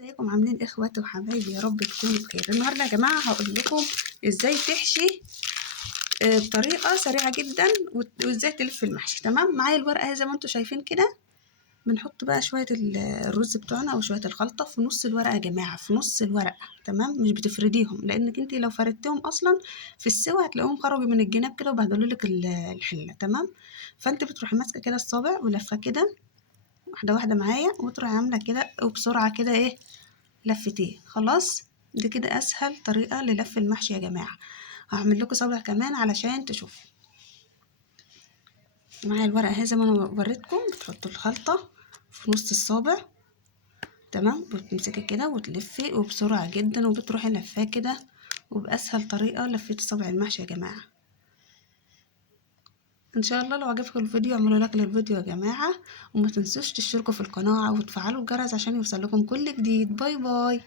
ازيكم عاملين اخواتي وحبايبي؟ يا رب تكونوا بخير. النهارده يا جماعه هقول لكم ازاي تحشي بطريقه سريعه جدا وازاي تلف المحشي. تمام، معايا الورقه زي ما انتم شايفين كده. بنحط بقى شويه الرز بتوعنا او شويه الخلطه في نص الورقه يا جماعه، في نص الورقه. تمام، مش بتفرديهم لانك انت لو فردتهم اصلا في السوا هتلاقيهم خرجوا من الجناب كده وبهدلوا لك الحله. تمام، فانت بتروحي ماسكه كده الصابع ولفه كده واحده واحده معايا، وتروحي عامله كده وبسرعه كده لفتين. خلاص، دي كده اسهل طريقة للف المحشي يا جماعة. هعمل لكم صابع كمان علشان تشوفوا. معايا الورقة اهي زي ما انا وريتكم. بتحطوا الخلطة في نص الصابع. تمام، بتمسكي كده وتلفي وبسرعة جدا وبتروحي لفاه كده، وبأسهل طريقة لفيت صابع المحشي يا جماعة. ان شاء الله لو عجبكم الفيديو اعملوا لايك للفيديو يا جماعة، وما تنسوش تشتركوا في القناة وتفعلوا الجرس عشان يوصل لكم كل جديد. باي باي.